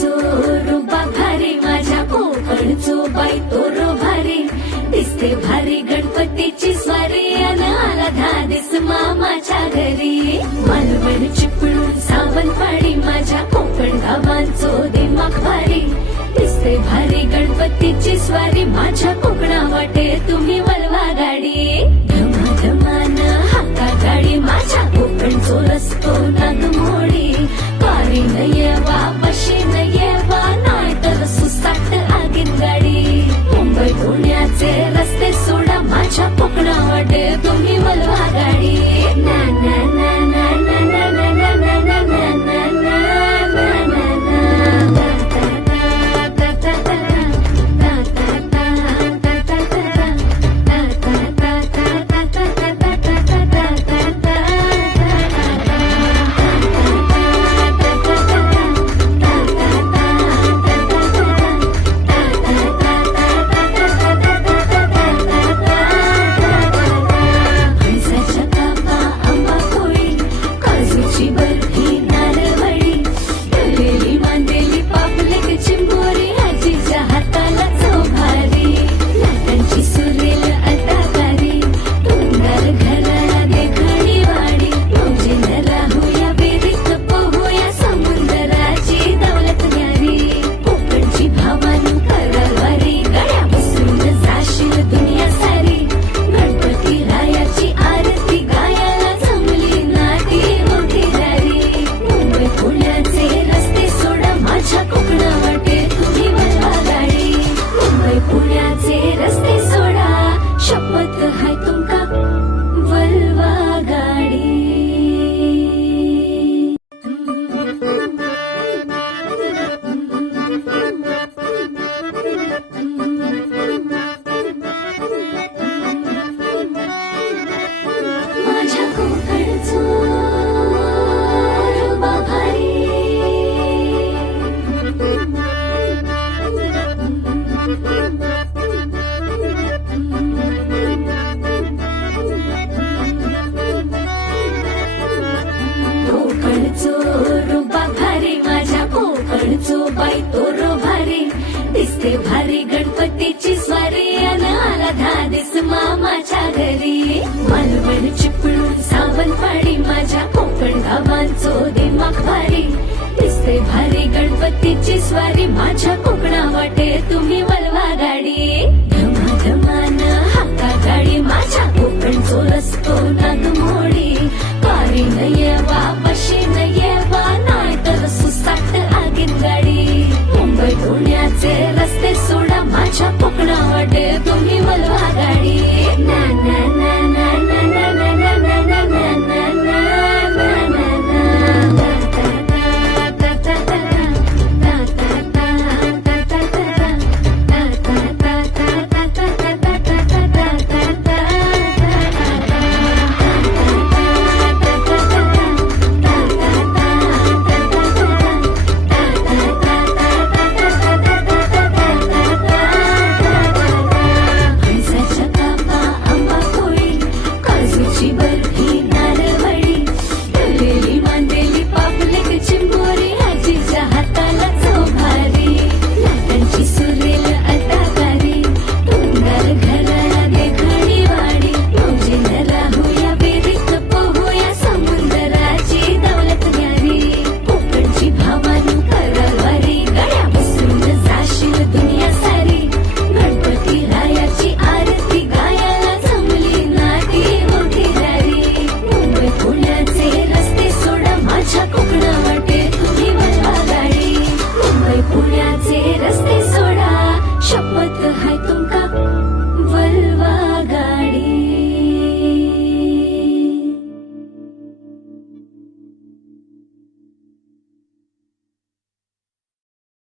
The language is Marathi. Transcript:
कोकणचो रुबा भारी माझ्या कोकणचो बाई तोरो भारी दिसते भारी गणपतीची स्वारी अन आला धादिस मामाच्या घरी मालवण चिपळूण सावंतवाडी माझ्या कोकण गावांचो दिमाग भारी दिसते भारी गणपतीची स्वारी माझ्या कोकणा वाटे तुम्ही वलवा गाडी धमाधमान हाका गाडी माझ्या कोकणचो रस्तो नागमोडी पारी न येवा बशी न येवा नाही तर सुसाट आगीन गाडी मुंबई पुण्याचे रस्ते सोडा माझ्या कोकणा वाटे तुम्ही वलवा गाडी ना ना ना ना ना ना ना ना ना ना ना ना ना ना बाई तोरो भारी दिसते भारी गणपतीची स्वारी अन आला धादिस मामाच्या घरी मालवण चिपळूण सावंतवाडी माझ्या कोकण गावांचो दिमाग भारी दिसते भारी गणपतीची स्वारी माझ्या कोकणा वाटे